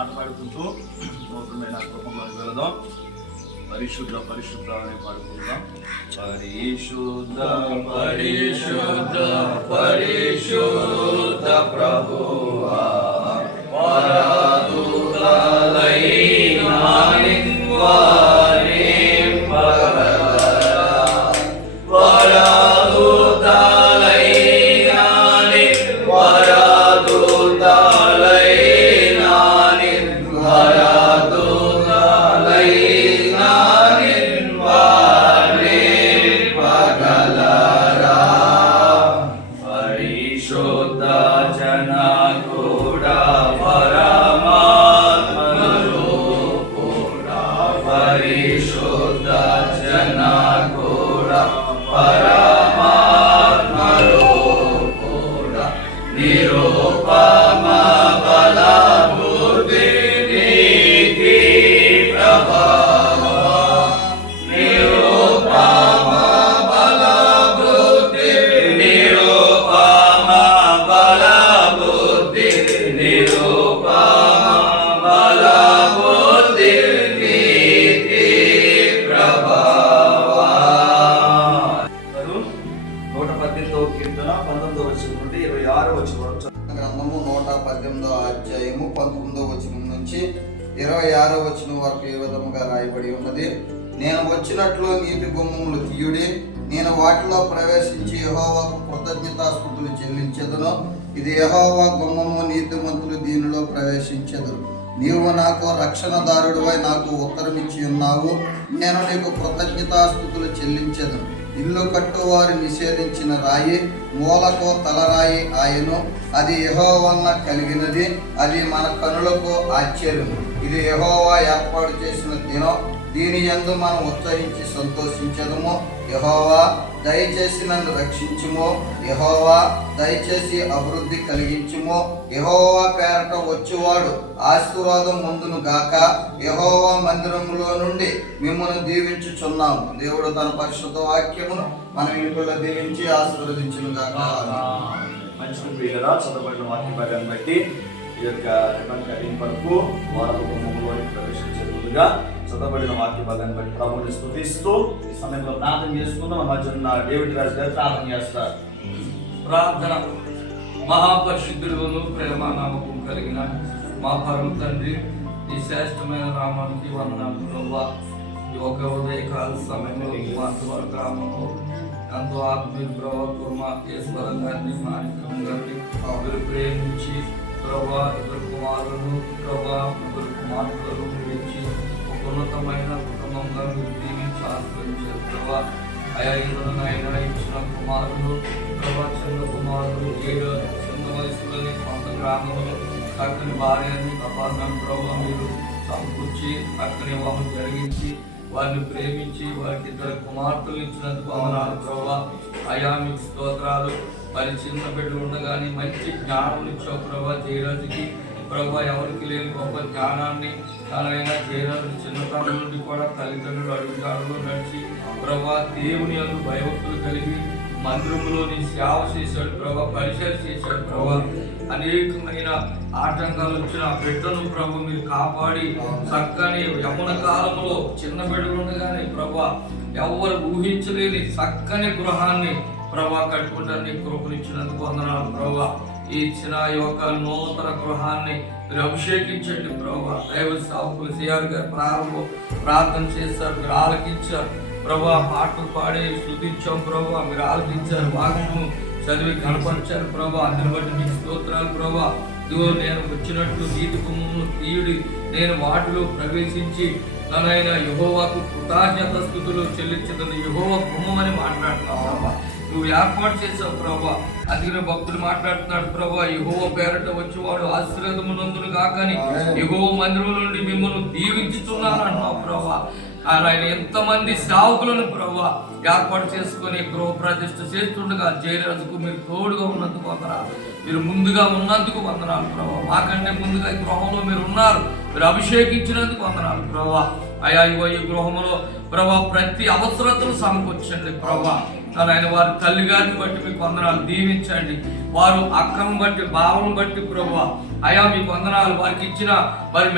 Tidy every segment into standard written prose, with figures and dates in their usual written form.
ఆట పాడుకుంటూ నూతనమైన కృపలోకి వెళదాం. పరిశుద్ధ పరిశుద్ధ అని పాడుకుందాం. పరిశుద్ధ పరిశుద్ధ పరిశుద్ధ ప్రభువా గ్రంథము 118వ అధ్యాయము 19వ వచనం నుంచి 26వ వచనం వరకు ఈ విధముగా రాయబడి ఉన్నది. నేను వచ్చినట్లు నీటి గుమ్మములు తీయుడి, నేను వాటిలో ప్రవేశించి యెహోవాకు కృతజ్ఞతాస్తుతులు చెల్లించెదను. ఇది యెహోవా గుమ్మము, నీతిమంతులు దీనిలో ప్రవేశించెదరు. నీవు నాకు రక్షణదారుడివై నాకు ఉత్తరమిచ్చి ఉన్నావు. నేను నీకు కృతజ్ఞతాస్తుతులు చెల్లించెదను. ఇల్లు కట్టువారు నిషేధించిన రాయి మూలకు తలరాయి ఆయను. అది యెహోవా వలన కలిగినది, అది మన కనులకు ఆశ్చర్యం. ఇది యెహోవా ఏర్పాటు చేసిన దినం, దీని యందు మనం ఉత్సహించి సంతోషించదము. యెహోవా దయచేసి నన్ను రక్షించుము, యెహోవా దయచేసి అభివృద్ధి కలిగించుము. యెహోవా పేరట వచ్చేవాడు ఆశీర్వాదం ముందును గాక. యెహోవా మందిరములో నుండి మిమ్మల్ని దీవించుచున్నాము. దేవుడు తన పరిశుద్ధ వాక్యమును మన ఇంట్లో దీవించి ఆశీర్వదించును గాక. మంచి ప్రియులరా, చదవబడిన వాక్య భాగాన్ని బట్టి ఈ యొక్క వరకు వారు గుమ్మములోని ప్రవేశించేందుగా చదవబడిన వాక్య భాగాన్ని బట్టి ప్రభువుని స్తుతిస్తూ ఈ సమయంలో ప్రార్థన చేసుకుందాం. మధ్యన డేవిడ్ రాజు గారు ప్రార్థన చేస్తారు. ప్రార్థన. మహాపరిశుద్ధుడును ప్రేమ నామకం కలిగిన మా పరమ తండ్రి, ఈ శ్రేష్టమైన నామానికి వందనాలు ప్రభువా. ఈ ఒక ఉదయకాల సమయంలో మా గ్రామంలో ఎంతో ఆత్మీయ ప్రభావ కుర్మా ఈశ్వర గారిని, మాణిక్యం గారిని మీరు ప్రేమించి ప్రభా ఇద్దరు కుమారులను ప్రభా ముగ్గురు కుమార్తెలను గురించి ఒక ఉన్నతమైన కుటుంబంగా మీరు దీవించి ఆశ్రయించారు ప్రభా. అయా ఆయన ఇచ్చిన కుమారులు ప్రభా, చిన్న కుమారులు 7 చిన్న వయసులోని సొంత గ్రామంలో చక్కని భార్యని ప్రపాదాన్ని ప్రభా మీరు సమకూర్చి చక్కని వివాహం జరిగించి వారిని ప్రేమించి వారికి 2 కుమార్తెలు ఇచ్చినందుకు వందనాలు ప్రభా. అయా మీకు స్తోత్రాలు. మరి చిన్న బిడ్డలు ఉండగానే మంచి జ్ఞానం ఇచ్చావు ప్రభా జయరాజుకి ప్రభా. ఎవరికి లేని గొప్ప జ్ఞానాన్ని తనైనా జయరాజు చిన్నతనం నుండి కూడా తల్లిదండ్రులు అడుగుదారులో నడిచి ప్రభా దేవుని యందు భయభక్తులు కలిగి మందిరములోని సేవ చేశాడు ప్రభా, పరిచయం చేశాడు ప్రభా. అనేకమైన ఆటంకాలు వచ్చిన బిడ్డను ప్రభు మీరు కాపాడి చక్కని యవ్వన కాలంలో చిన్న బిడ్డలు ఉండగానే ప్రభా ఎవరు ఊహించలేని చక్కని గృహాన్ని ప్రభా కట్టుకుంటాన్ని కృపనిచ్చినందుకు వందనాలు ప్రభా. ఈ చిన్న యొక్క నూతన గృహాన్ని మీరు అభిషేకించండి ప్రభా. దైవ సేవకులు సిఆర్ గారు ప్రార్థన చేశారు, మీరు ఆలకించారు ప్రభా. పాటలు పాడి స్తుతించాం ప్రభా, మీరు ఆలకించారు. వాక్యము చదివి కనపరిచారు ప్రభా. అందుని బట్టి మీకు స్తోత్రాలు ప్రభా. ఇదిగో నేను వచ్చినట్లు నీటి గుమ్మమును తీయుడి, నేను వాటిలో ప్రవేశించి నన్నైనా యెహోవాకు కృతజ్ఞతాస్తుతులు చెల్లించదని యెహోవా గుమ్మమని మాట్లాడుతున్నావు ప్రభా. నువ్వు ఏర్పాటు చేసావు ప్రభా. అందుకనే భక్తులు మాట్లాడుతున్నాడు ప్రభా, యెహోవా పేరట వచ్చేవాడు ఆశీర్వాదమునందును కాకని యెహోవా మందిరం నుండి మిమ్మల్ని దీవించుచున్నాను అంటున్నావు ప్రభా. ఆయన ఎంతమంది సేవకులను ప్రభా ఏర్పాటు చేసుకొని గృహ ప్రతిష్ఠ చేస్తుండగా జయరాజుకు మీరు తోడుగా ఉన్నందుకు వందనాలు. మీరు ముందుగా ఉన్నందుకు వందనాలు ప్రభా. మాకంటే ముందుగా గృహంలో మీరు ఉన్నారు. మీరు అభిషేకించినందుకు వందనాలు ప్రభా. అయ్యా ఈ గృహంలో ప్రభా ప్రతి అవసరతలు సమకూర్చండి ప్రభా. ఆయన వారి తల్లి గారిని బట్టి మీకు వందనాలు, దీవించండి. వారు అక్కను బట్టి భావం బట్టి ప్రభా అయా మీకు వందనాలు. వారికి ఇచ్చిన వారి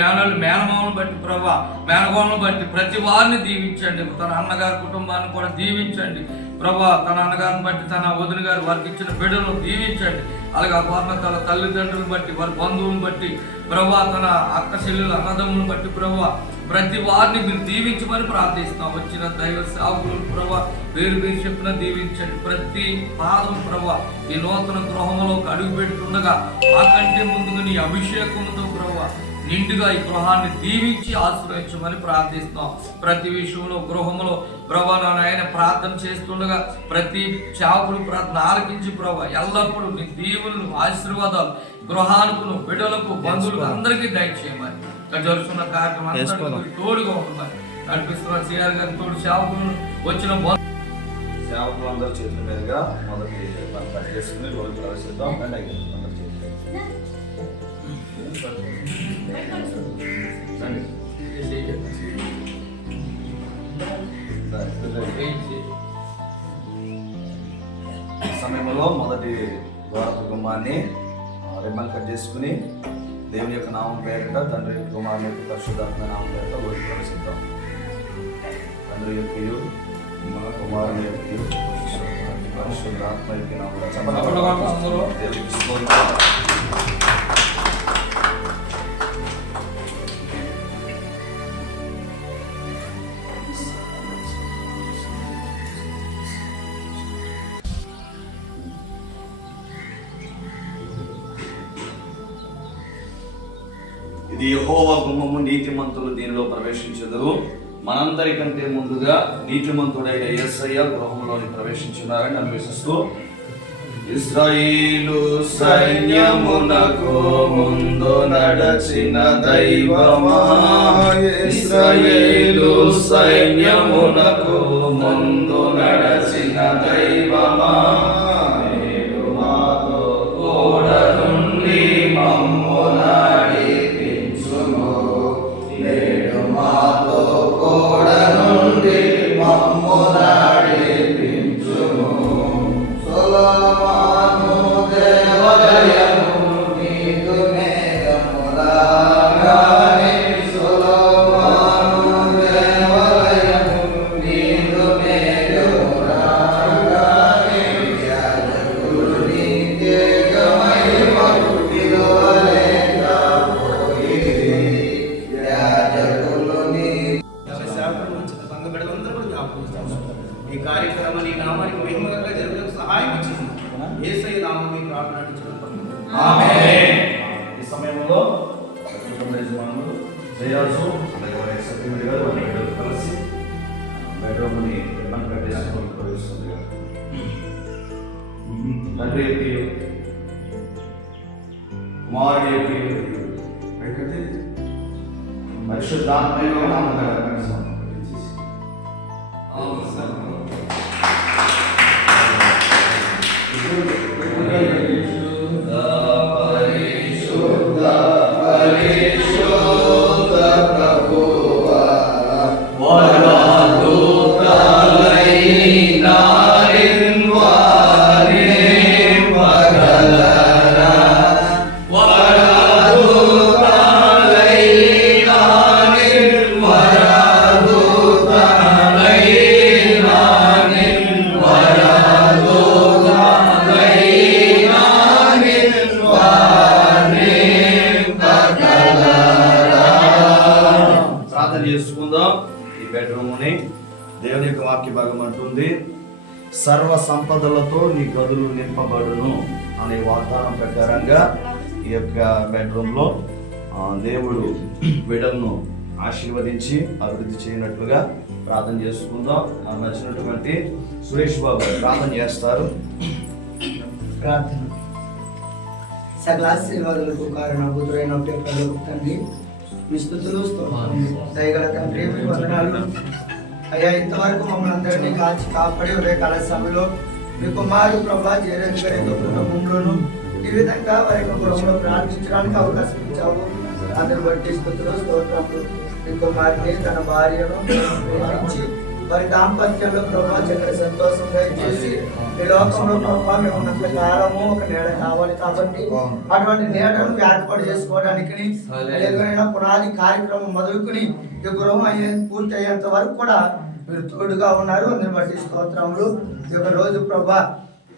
మేనమామను బట్టి ప్రభా, మేనగోలను బట్టి ప్రతి వారిని దీవించండి. తన అన్నగారి కుటుంబాన్ని కూడా దీవించండి ప్రభా. తన అన్నగారిని బట్టి తన వదిన గారు వారికి ఇచ్చిన బిడ్డలను దీవించండి. అలాగే వారిని తన తల్లిదండ్రులను బట్టి వారి బంధువులను బట్టి ప్రభా, తన అక్క చెల్లెలు అన్నదమ్ములను బట్టి ప్రభా ప్రతి వారిని మీరు దీవించమని ప్రార్థిస్తాం. వచ్చిన దైవ సేవకులను ప్రభా వేరు చెప్పిన దీవించండి. ప్రతి పాదం ప్రభా ఈ నూతన గృహంలోకి అడుగు పెడుతుండగా మాకంటే ముందుగా నీ అభిషేకంతో ప్రభా నిండుగా ఈ గృహాన్ని దీవించి ఆశ్రయించమని ప్రార్థిస్తాం. ప్రతి విషయంలో గృహంలో ప్రభా నాయన ప్రార్థన చేస్తుండగా ప్రతి చావులు ప్రార్థన ఆలకించి ప్రభా ఎల్లప్పుడూ నీ దీవులను ఆశీర్వాదాలు గృహానికి బిడ్డలకు బంధువులకు అందరికీ దయచేయమని జరుగుతున్న కార్యక్రమం తోడుగా ఉండమని నడిపిస్తున్న సిఆర్ గారి తోడు సేవకులను వచ్చిన సేవకులు అందరూ చేతుల మీదుగా మొదటి కట్ చేసుకుని రోజు ప్రవేశిద్దాం. సమయంలో మొదటి ద్వార కుటుంబాన్ని రిబ్బన్ కట్ చేసుకుని దేవుని యొక్క నామం పేరిట తండ్రి యొక్క కుమారుని యొక్క పరిశుద్ధాత్మ నామం పేరిట రోజు ప్రవేశిద్దాం. తండ్రి యొక్క మన కుమారుని యొక్క పరిశుద్ధాత్మ యొక్క నామంలో ఇది యెహోవా గుమ్మము, నీతిమంతులు దీనిలో ప్రవేశించెదరు. మనందరికంటే ముందుగా నీతిమంతుడైన యేసయ్య గృహంలోని ప్రవేశించున్నారని అన్వేషిస్తూ ఇశ్రాయేలు సైన్యమునకు ముందు నడచిన దైవమా, ఇశ్రాయేలు సైన్యమునకు ముందు నడచిన దైవమా, నేడు మాతో కూడా నుండి మమ్ము నడిపించుము, నేడు మాతో కూడా నుండి మమ్ము నడిపించుము. సొలొమోను దేవాలయము నీదు మేఘములాగానే, సొలొమోను దేవాలయము నీదు మేఘములాగానే, యాజకులు నీకేకమై విలువలేకపోయిరి, యాజకులు నీ ఈ కార్యక్రమం నీ నామానికి మహిమగా జరుగుటకు సహాయం ఇచ్చింది. యేసయ్య నామములో ప్రార్థన చేస్తున్నాను. ఆమేన్. ఈ సమయంలో కుటుంబ యజమానులు జయరాజు అలాగే వారి సభ్యులు గారు వారి బిడ్డలు కలిసి బెడ్రూమ్ని రిబ్బన్ కట్ చేసుకొని ప్రవేశిస్తుంది. తండ్రి యొక్క కుమారుడి యొక్క పరిశుద్ధాత్మైన నామములో చేసుకుందాం. ఈ బెడ్రూమ్ని దేవుని యొక్క వాక్య భాగం అంటుంది, సర్వ సంపదలతో నీ గదులు నింపబడును అనే వాగ్దానం ప్రకారంగా ఈ యొక్క బెడ్రూమ్లో దేవుడు బిడ్డలను ఆశీర్వదించి అభివృద్ధి చేయనట్లుగా ప్రార్థన చేసుకుందాం. మనకు నచ్చినటువంటి సురేష్ బాబు ప్రార్థన చేస్తారు. ప్రార్థన. సకల ఆశీర్వాదాలకు కారణభూతుడైన పరలోక తండ్రి, మీ స్తుతులు స్తోత్రములు. దయగల తండ్రి, మీ వందనాలు అయ్యా. ఇంతవరకు మమ్మల్ని అందరినీ కాచి కాపాడి ఉదయకాల సమయంలో మీ కుమారుడు ప్రభా జయరాజ్ గారి యొక్క కుటుంబంలోను ఈ విధంగా వారి యొక్క గృహంలో ప్రార్థించడానికి అవకాశం ఇచ్చావు. అందరు బట్టి స్థుతులు స్తోత్రములు. ఈ కుమార్తె తన భార్యను ప్రేమించి వారి దాంపత్యంలో ప్రభా చక్కటి సంతోషంగా చేసి ఈ లోకంలో ప్రభా మేము ఉన్నంత కాలము ఒక నీడ కావాలి కాబట్టి అటువంటి నీడను ఏర్పాటు చేసుకోవడానికి ఎదురైన పునాది కార్యక్రమం మొదలుకుని ఈ గృహం పూర్తి అయ్యేంత వరకు కూడా మీరు తోడుగా ఉన్నారు. అందరిని బట్టి స్తోత్రములు. ఈ యొక్క రోజు ప్రభా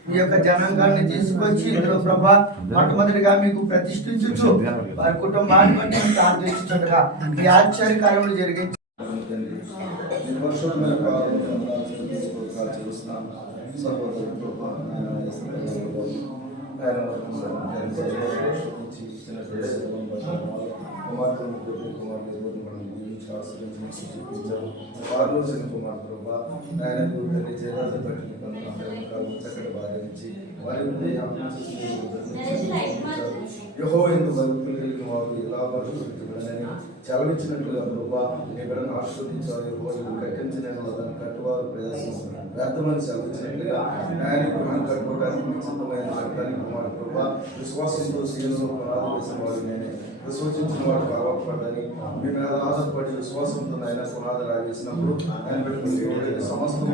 మీ యొక్క జనాంగాన్ని తీసుకొచ్చి ఇందులో ప్రభా మొట్టమొదటిగా మీకు ప్రతిష్ఠించు వారి కుటుంబాన్ని బట్టి ప్రార్థించుగా ఈ ఆశ్చర్యకార్యములు జరిగించి చలవించినట్లుగా ప్రభా నీ బిడ్డను ఆశీర్వదించాలి. కట్టించిన దాన్ని కట్టువారు ప్రయాసం వ్యర్థమని సెలవించినట్లుగా ఆయన గృహాన్ని కట్టుకోవడానికి సిద్ధమైన కట్టడానికి కుమారు ప్రభా విశ్వాసంతో సీఎంలో పునాది వేసిన వాడు నేనే విశ్వసించిన వాడు బాగుపడ్డాని మీ మీద ఆధారపడి విశ్వాసంతో ఆయన పునాది రావేసినప్పుడు ఆయన పెట్టుకుని సమస్తం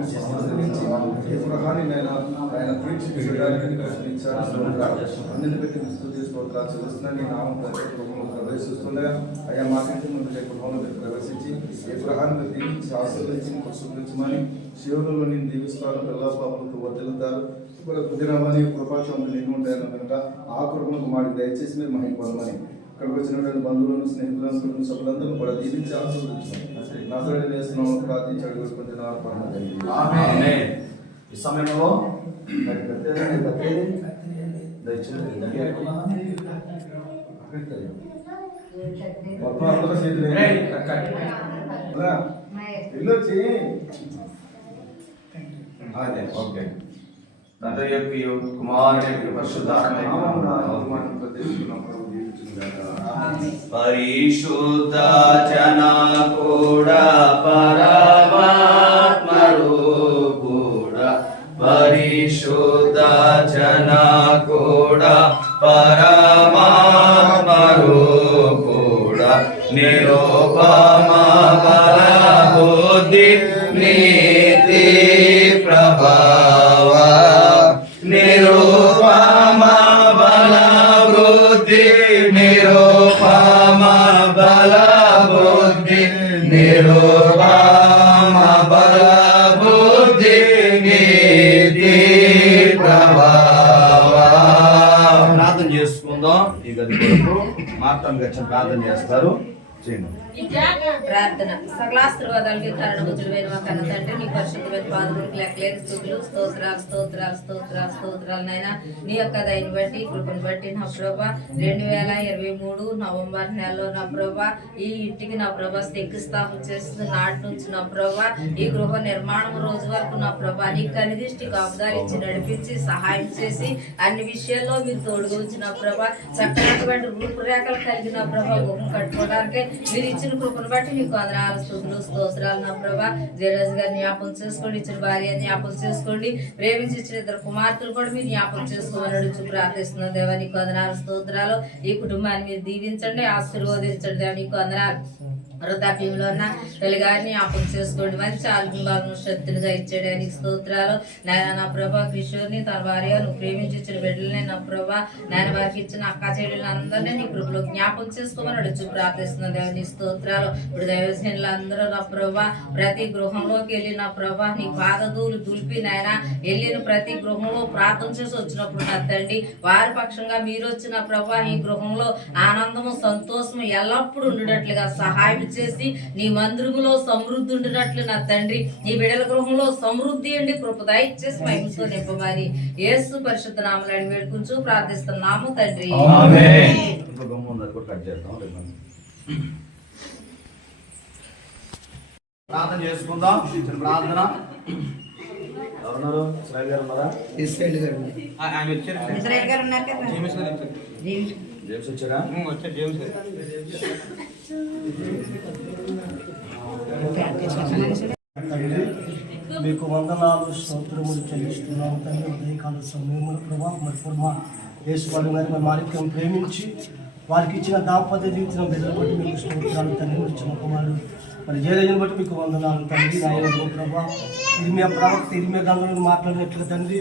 ఈ గృహాన్ని నేను ఆయన తీర్చిదిద్దడానికి ప్రయత్నించాను. అందరిని పెట్టి స్తుతి స్తోత్రాలు చెల్లిస్తున్నాను. నీ నామం గృహంలో ప్రవేశిస్తుండగా అయ్యా మాకంటే ముందు గృహంలో మీరు ప్రవేశించి ఈ గృహాన్ని దీవించి ఆశీర్వదించి శుభ్రించమని శివులలో నేను దీవిస్తాను. పిల్లల పాపలకు వర్దిల్లుతారు. కుదిరమని కృపాక్షం నిన్ను ఉంటాయన్న కనుక ఆ కృపను మాకు దయచేసి మీరు మహిళ పొందమని ఇక్కడికి వచ్చినటువంటి బంధువులను స్నేహితులను సభ్యులందరూ కూడా దీవించి ఆశీర్వదించారు. నజరేయుడైన యేసునామములో ప్రార్థించి అడుగుకుంటున్నారు పరమ ఆమేన్. ఈ సమయంలో ఓకే తండ్రి యొక్క కుమారుని యొక్క పరిశుద్ధాత్మ పరిశుద్ధ జన కూడా పరమాత్మరు కూడా పరిశుద్ధ జన కూడా పరమాత్మరు కూడా నిరూపమ బల బుద్ధి నీతి ప్రభావ నిరూపమ బల బుద్ధి నిరూపమ బల బుద్ధి నిరూపమ బల బుద్ధి నీతి ప్రభావ. ప్రార్థన చేసుకుందాం. ఈ గది కొరకు మార్తమ్మ గారు ప్రార్థన చేస్తారు. చేయండి. ప్రార్థన. సకలాశీర్వాదాలకి కారణముద్రుడైన మా కన్న తండ్రి నీ పరిశుద్ధమైన పాదములకు లెక్కలేని స్తుతులు స్తోత్రాలు స్తోత్రాలు స్తోత్రాలు స్తోత్రాలు నైనా నీ యొక్క దయని బట్టి కృపను బట్టి నా ప్రభా 2023 నవంబర్ నెలలో నా ప్రభా ఈ ఇంటికి నా ప్రభా శంకుస్థాపన చేస్తుంది నాటి నుంచి నా ప్రభా ఈ గృహ నిర్మాణం రోజు వరకు నా ప్రభా నీ కనిదిష్టి కాపుదాలు ఇచ్చి నడిపించి సహాయం చేసి అన్ని విషయాల్లో మీరు తోడుగా వచ్చిన ప్రభా చక్కనటువంటి రూపురేఖలు కలిగిన ప్రభా గృహం కట్టుకోవడానికి మీరు ఇచ్చిన కృపను బట్టి నీకు వందనాలు స్తుతులు స్తోత్రాలు నా ప్రభా. జయరాజు గారు జ్ఞాపకం చేసుకోండి, ఇచ్చిన భార్య జ్ఞాపకం చేసుకోండి, ప్రేమించి ఇచ్చిన ఇద్దరు కుమార్తెలు కూడా మీరు జ్ఞాపకం చేసుకోమని అడుగుచు ప్రార్థిస్తున్నాం. దేవా నీకు వందనాలు స్తోత్రాలు. ఈ కుటుంబాన్ని మీరు దీవించండి, ఆశీర్వదించండి. దేవా నీకు వందనాలు. వృద్ధాప్యంలో ఉన్న తల్లిగారిని జ్ఞాపకం చేసుకోండి, మంచి ఆరోగ్యం శక్తులుగా ఇచ్చేయడానికి స్తోత్రాలు. నాయన నా ప్రభా కిషోర్ని తన భార్య నువ్వు ప్రేమించి ఇచ్చిన బిడ్డలని నా ప్రభా నాయన వారికి ఇచ్చిన అక్క చెల్లెళ్ళని అందరినీ నీ కృపలో జ్ఞాపకం చేసుకోమని అడుగుచు ప్రార్థిస్తున్నాం. దేవని స్తోత్రాలు. ఇప్పుడు దైవజనులు అందరూ నా ప్రభా ప్రతి గృహంలోకి వెళ్ళి నా ప్రభా నీ పాదధూలు దులిపి నాయన వెళ్ళిన ప్రతి గృహంలో ప్రార్థన చేసి వచ్చినప్పుడు నా తండ్రి వారి పక్షంగా మీరు వచ్చిన ప్రభా ఈ గృహంలో ఆనందము సంతోషము ఎల్లప్పుడూ ఉండేటట్లుగా సహాయం చేసి నీ మందిరములో సమృద్ధి ఉండినట్లు నా తండ్రి నీ బిడ్డల గృహంలో సమృద్ధి అండి కృప దయచేసి మహిమతో నింపమని యేసు పరిశుద్ధ నామములో వేడుకుంటూ ప్రార్థిస్తున్నాము తండ్రి. ప్రార్థన చేసుకుందాం. ప్రార్థన ఎవరున్నారు? ఇస్రాయేల్ గారు ఉన్నారా? ఇస్రాయేల్ గారు ఇస్రాయేల్ గారు ఉన్నారు కదా. జేమ్స్ వచ్చారా? మీకు వందనాలు స్తోత్రములు చెల్లిస్తున్నాము తండ్రి. ఉదయకాల సమయంలో ప్రభావ మరి మా యేసువారి గారి మా మాలిక్యం ప్రేమించి వారికి ఇచ్చిన దాంపత్య జీవితం బిడ్డలు బట్టి మీకు స్తోత్రాలు తండ్రి. ఇచ్చిన కుమారుడు మరి జయలజను బట్టి మీకు వందనాలు తండ్రి. నాయన ప్రభా ఇరిమియా ప్రవక్త ఇరిమియా గ్రంథంలో మాట్లాడినట్లుగా తండ్రి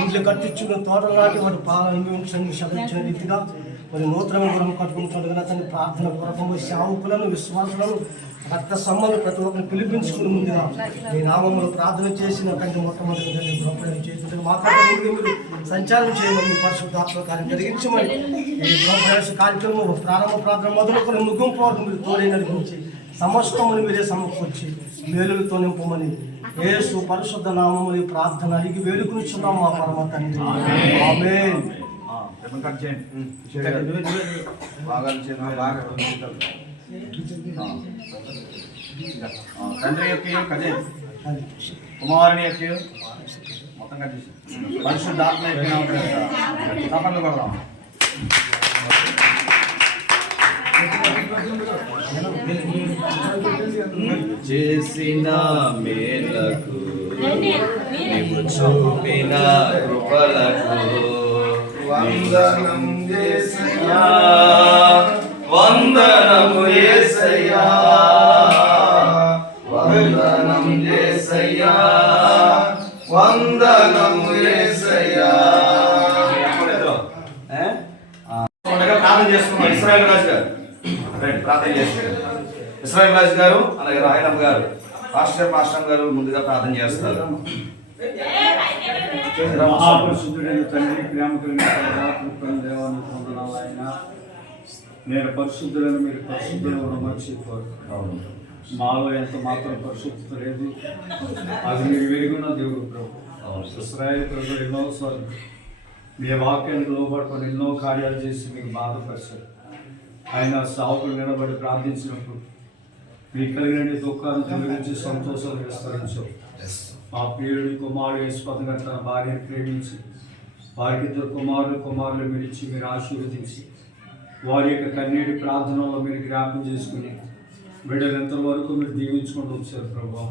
ఇంట్లో కట్టించుకున్న తోటలు నాటి వాటి పాలని శబరించిన రీతిగా మరి నూతన గురం కట్టుకుంటుండగా తండ్రి ప్రార్థన పూర్వకము సేవకులను విశ్వాసులను రక్త సమ్మలు ప్రతి ఒక్కరిని పిలిపించుకుని ముందుగా మీ నామంలో ప్రార్థన చేసిన కంటే మొట్టమొదటి తండ్రి గృహప్రవేశం చేసిన మాట్లాడే మీరు సంచారం చేయమని పరిశుద్ధాత్మ కార్యం జరిగించమని ఈ గృహప్రవేశ కార్యక్రమం ప్రారంభ ప్రార్థన మొదలుకొని ముగింపు వరకు మీరు తోడే నడిపించి సమస్తముని మీరే సమకూర్చి మేలులతో నింపమని యేసు పరిశుద్ధ నామములు ఈ ప్రార్థన అడిగి వేడుకునిచున్నాం మా పరమ తండ్రి. ఆమేన్. తండ్రి యొక్క కదే కుమారుని యొక్క మొత్తం కలిసి పరిశుద్ధాత్మ తప్పట్లు కొడదాం. చేసిన మేలకు నీవు చూపిన కృపలకు వందనం యేసయ్యా, వందనము యేసయ్యా, వందనం యేసయ్యా, వందనము యేసయ్యా. ప్రార్థన చేసుకున్నాం. ఇస్రాయేల్ రాజు గారు ప్రార్థన చేస్తున్నారు. ఇస్రాయేల్ రాజు గారు అలాగే రాయలమ్మ గారు మాస్టర్ గారు ముందుగా ప్రార్థన చేస్తారు. మహాపరిశుద్ధుడైన తండ్రి, ప్రేమకులైన దేవాన్ని పొందనాలు. ఆయన నేను పరిశుద్ధులను మీరు పరిశుద్ధులను మర్చిపోరు. మాలో ఎంత మాత్రం పరిశుద్ధత లేదు. అది మీరు వెలుగున్న దేవుడు ప్రభు. ఇశ్రాయేలు ప్రజలు ఎన్నోసార్లు మీ వాక్యానికి లోబడుకొని ఎన్నో కార్యాలు చేసి మీకు బాధపరిచారు. ఆయన సావుకులు నిలబడి ప్రార్థించినప్పుడు మీకు కలిగిన దుఃఖాన్ని తొలగించి సంతోషాలు విస్తరించావు. మా ప్రియుడి కుమారుడు యేసుపదంగా తన భార్యను ప్రేమించి వారికి ఇద్దరు కుమారులు మీరు ఇచ్చి మీరు ఆశీర్వదించి వారి యొక్క కన్నీటి ప్రార్థనలో మీరు జ్ఞాపకం చేసుకుని బిడ్డలు ఎంతవరకు మీరు దీవించుకుంటూ వచ్చారు ప్రభావ.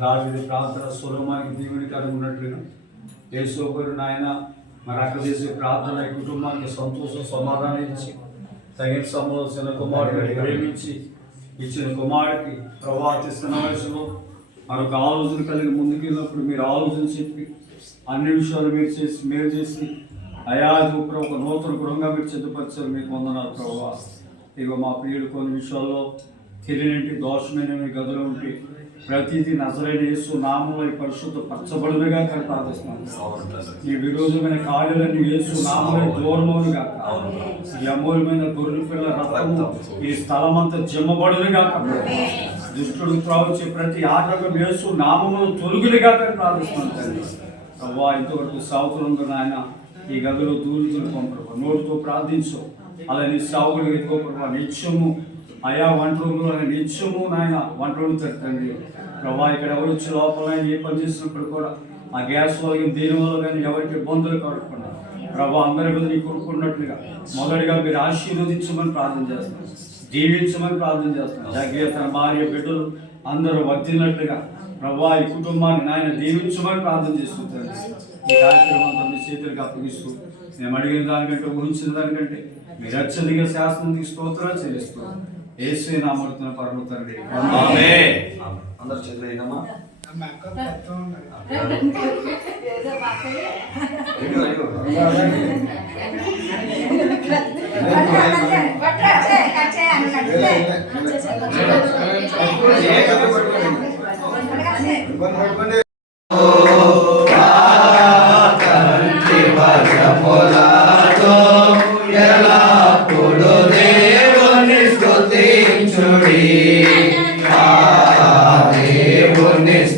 దావీదు ప్రార్థన సొలొమోనుకి దీవెనకరంగా ఉన్నట్లుగా యేసోబరు నాయన మరి అక్కడ చేసే ప్రార్థన ఈ కుటుంబానికి సంతోషం సమాధానం ఇచ్చి తగిన సమయంలో చిన్న కుమారుడిని ప్రేమించి ఇచ్చిన కుమారుడికి ప్రవర్తిస్తున్న వయసులో మరొక ఆలోచన కలిగి ముందుకెళ్ళినప్పుడు మీరు ఆలోచన చెప్పి అన్ని విషయాలు మీరు చేసి అయాది ఒక నూతన గృహంగా మీరు సిద్ధపరిచారు. మీకు వందనాలు ప్రభావ. ఇక మా ప్రియుడు కొన్ని విషయాల్లో తెలియనింటి దోషమైన మీ గదులు ఉంటే ప్రతిదీ నజరైన యేసు నామంలో ఈ పరిశుద్ధ పరచబడులుగా ప్రార్థిస్తున్నాను. ఈ విరోధమైన కార్యాలన్నీ యేసు నామంలో దూరమవులుగా, ఈ అమూల్యమైన గొర్రెల పిల్ల రక్తము ఈ స్థలమంతా జిమ్మబడులుగా, దుష్టుడు త్రావచ్చే ప్రతి ఆటకం యేసు నామములో తొలుగులుగా ప్రార్థిస్తున్నాను. అవ్వా ఇంతవరకు సావుకులందరూ ఆయన ఈ గదిలో దూరుతులు పంపరు. నోటితో ప్రార్థించు అలా నీ సావుకులు ఎదుకోకుండా నిత్యము అయా వంట రూములో నిత్యము నాయన వంట రూమ్ తట్టండి ప్రభా. ఇక్కడ ఎవరు వచ్చి లోపల ఏ పని చేసినప్పుడు కూడా ఆ గ్యాస్ వల్ల దీనివల్ల కానీ ఎవరికి ఇబ్బందులు కలగకుండా ప్రభా అందరి మీద నీ కొనుక్కున్నట్లుగా మొదటిగా మీరు ఆశీర్వదించమని ప్రార్థన చేస్తున్నాం, జీవించమని ప్రార్థన చేస్తున్నాం. జాగ్రత్త తన భార్య బిడ్డలు అందరూ వర్తినట్లుగా ప్రభా ఈ కుటుంబాన్ని నాయన దీవించమని ప్రార్థన చేస్తుంటారు. ఈ కార్యక్రమం తన చేతులకు అప్పగిస్తూ మేము అడిగిన దానికంటే ఊహించిన దానికంటే మీరు అత్యధిక శాస్త్రానికి స్తోత్రాలు చెల్లిస్తూ యేసు నామమున పరమ తండ్రి ఆమేన్. అందరూ చేతులు వేయమ్మా.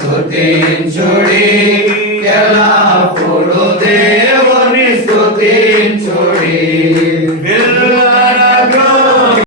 స్తుతించుడి ఎల్లప్పుడు దేవుని స్తుతించుడి.